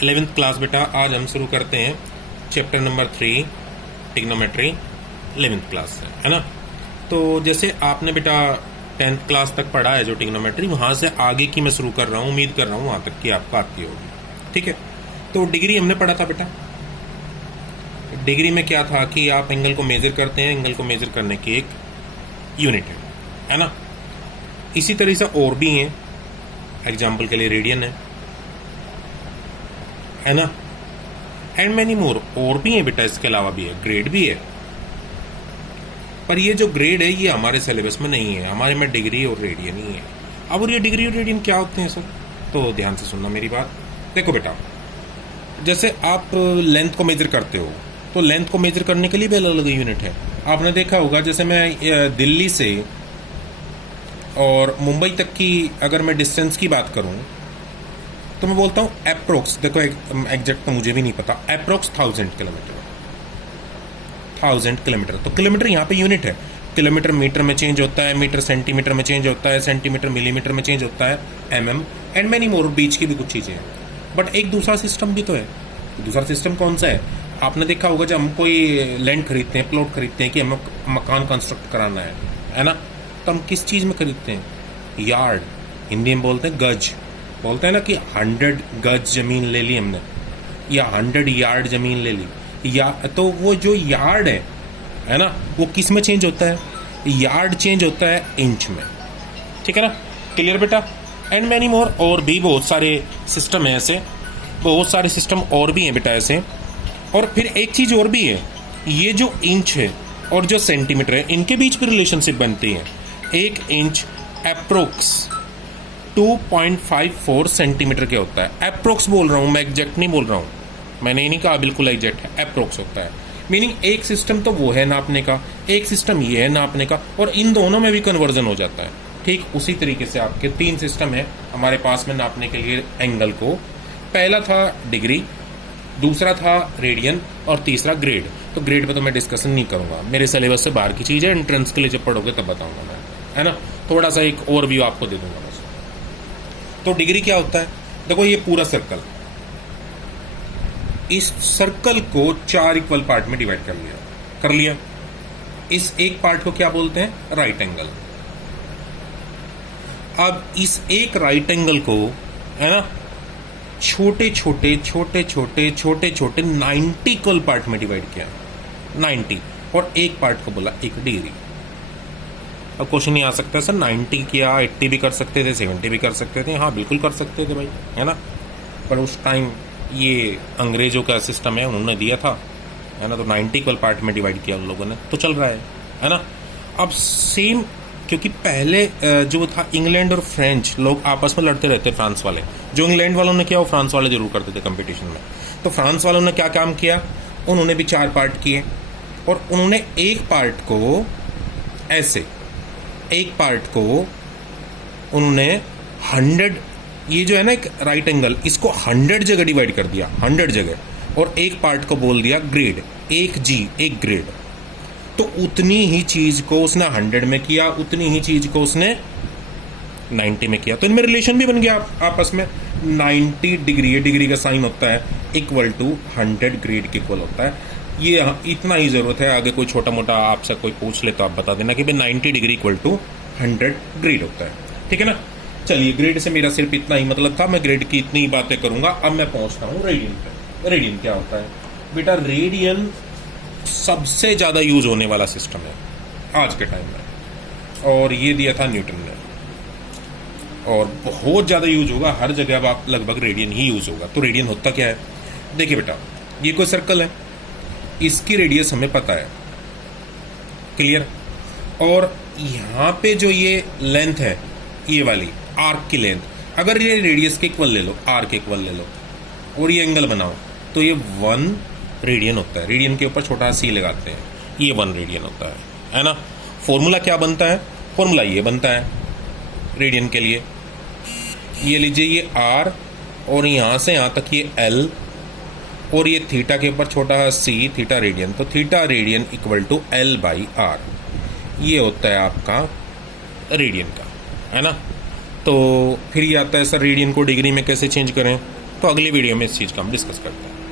11th class बेटा, आज हम शुरू करते हैं chapter number 3 trigonometry 11th class से, है ना। तो जैसे आपने बेटा 10th क्लास तक पढ़ा है जो टिग्नोमेट्री, वहाँ से आगे की मैं शुरू कर रहा हूँ, उम्मीद कर रहा हूँ वहाँ तक की आपको आती होगी। ठीक है, तो डिग्री हमने पढ़ा था बेटा। डिग्री में क्या था कि आप एंगल को मेजर करते हैं, एंगल को मेजर करने की एक यूनिट है ना। इसी तरह से और भी हैं, एग्जाम्पल के लिए रेडियन है ना, एंड मैनी मोर, और भी है बेटा, इसके अलावा भी है, ग्रेड भी है। पर ये जो ग्रेड है ये हमारे सिलेबस में नहीं है, हमारे में डिग्री और रेडियन ही है। अब और ये डिग्री और रेडियन क्या होते हैं सर, तो ध्यान से सुनना मेरी बात। देखो बेटा, जैसे आप लेंथ को मेजर करते हो तो लेंथ को मेजर करने के लिए भी अलग अलग यूनिट है। आपने देखा होगा, जैसे मैं दिल्ली से और मुंबई तक की अगर मैं डिस्टेंस की बात करूं तो मैं बोलता हूँ अप्रोक्स, देखो एग्जैक्ट तो मुझे भी नहीं पता, अप्रोक्स 1000 किलोमीटर, 1000 किलोमीटर। तो किलोमीटर यहाँ पे यूनिट है। किलोमीटर मीटर में चेंज होता है, मीटर सेंटीमीटर में चेंज होता है, सेंटीमीटर मिलीमीटर में चेंज होता है, mm एंड मैनी मोर, बीच की भी कुछ चीज़ें हैं। बट एक दूसरा सिस्टम भी तो है। दूसरा सिस्टम कौन सा है? आपने देखा होगा जब हम कोई लैंड खरीदते हैं, प्लॉट खरीदते हैं कि हमें मकान कंस्ट्रक्ट कराना है ना, तो हम किस चीज़ में खरीदते हैं? यार्ड, हिंदी में बोलते हैं गज, बोलते हैं ना कि 100 गज ज़मीन ले ली हमने, या 100 यार्ड ज़मीन ले ली, या तो वो जो यार्ड है ना, वो किस में चेंज होता है? यार्ड चेंज होता है इंच में। ठीक है ना, क्लियर बेटा। एंड मैनी मोर, और भी बहुत सारे सिस्टम हैं ऐसे, बहुत सारे सिस्टम और भी हैं बेटा ऐसे। और फिर एक चीज़ और भी है, ये जो इंच है और जो सेंटीमीटर है, इनके बीच भी रिलेशनशिप बनती है। एक इंच अप्रोक्स 2.54 सेंटीमीटर के होता है। अप्रोक्स बोल रहा हूँ मैं, एग्जैक्ट नहीं बोल रहा हूँ, मैंने नहीं कहा बिल्कुल एग्जैक्ट है, अप्रोक्स होता है। मीनिंग एक सिस्टम तो वो है नापने का, एक सिस्टम ये है नापने का, और इन दोनों में भी कन्वर्जन हो जाता है। ठीक उसी तरीके से आपके 3 सिस्टम है हमारे पास में नापने के लिए एंगल को। पहला था डिग्री, दूसरा था रेडियन, और तीसरा ग्रेड। तो ग्रेड पे तो मैं डिस्कशन नहीं करूँगा, मेरे सिलेबस से बाहर की चीज़ है, एंट्रेंस के लिए जब पढ़ोगे तब बताऊँगा मैं, है ना। थोड़ा सा एक ओवरव्यू आपको दे दूंगा बस। तो डिग्री क्या होता है? देखो ये पूरा सर्कल, इस सर्कल को 4 इक्वल पार्ट में डिवाइड कर लिया। इस एक पार्ट को क्या बोलते हैं? Right angle. अब इस एक राइट एंगल को, है ना, छोटे छोटे 90 इक्वल पार्ट में डिवाइड किया, 90, और एक पार्ट को बोला 1 डिग्री। अब क्वेश्चन नहीं आ सकता सर 90 किया, 80 भी कर सकते थे, 70 भी कर सकते थे। हाँ बिल्कुल कर सकते थे भाई, है ना। पर उस टाइम ये अंग्रेजों का सिस्टम है, उन्होंने दिया था, है ना। तो 90 इक्वल पार्ट में डिवाइड किया उन लोगों ने, तो चल रहा है ना। अब सेम, क्योंकि पहले जो था इंग्लैंड और फ्रेंच लोग आपस में लड़ते रहते, फ्रांस वाले, जो इंग्लैंड वालों ने किया वो फ्रांस वाले जरूर करते थे कंपटीशन में। तो फ्रांस वालों ने क्या काम किया, उन्होंने भी 4 पार्ट किए, और उन्होंने एक पार्ट को ऐसे, एक पार्ट को उन्होंने 100, ये जो है ना एक राइट एंगल, इसको 100 जगह डिवाइड कर दिया, 100 जगह, और एक पार्ट को बोल दिया ग्रेड, 1G, 1 ग्रेड। तो उतनी ही चीज को उसने 100 में किया, उतनी ही चीज को उसने 90 में किया। तो इनमें रिलेशन भी बन गया आपस में। 90 डिग्री, डिग्री का साइन होता है इक्वल टू 100 ग्रेड के इक्वल होता है। ये इतना ही जरूरत है, आगे कोई छोटा मोटा आपसे कोई पूछ ले तो आप बता देना कि भाई 90 डिग्री इक्वल टू 100 ग्रेड होता है। ठीक है ना। चलिए, ग्रेड से मेरा सिर्फ इतना ही मतलब था, मैं ग्रेड की इतनी ही बातें करूंगा। अब मैं पहुंचता हूँ रेडियन पे। रेडियन क्या होता है बेटा? रेडियन सबसे ज्यादा यूज होने वाला सिस्टम है आज के टाइम में, और ये दिया था न्यूटन ने, और बहुत ज्यादा यूज होगा हर जगह। अब आप लगभग रेडियन ही यूज होगा। तो रेडियन होता क्या है? देखिए बेटा, ये कोई सर्कल है, इसकी रेडियस हमें पता है, क्लियर। और यहाँ पे जो ये लेंथ है, ये वाली आर्क की लेंथ, अगर ये रेडियस के इक्वल ले लो, आर्क के इक्वल ले लो, और ये एंगल बनाओ, तो ये 1 रेडियन होता है। रेडियन के ऊपर छोटा सी लगाते हैं, ये 1 रेडियन होता है ना। फॉर्मूला क्या बनता है? फॉर्मूला ये बनता है रेडियन के लिए, ये लीजिए, ये R, और यहाँ से यहाँ तक ये L, और ये थीटा के ऊपर छोटा c, थीटा रेडियन। तो theta radian equal to L/R, ये होता है आपका रेडियन का, है ना। तो फिर ये आता है सर रेडियन को डिग्री में कैसे चेंज करें? तो अगली वीडियो में इस चीज़ का हम डिस्कस करते हैं।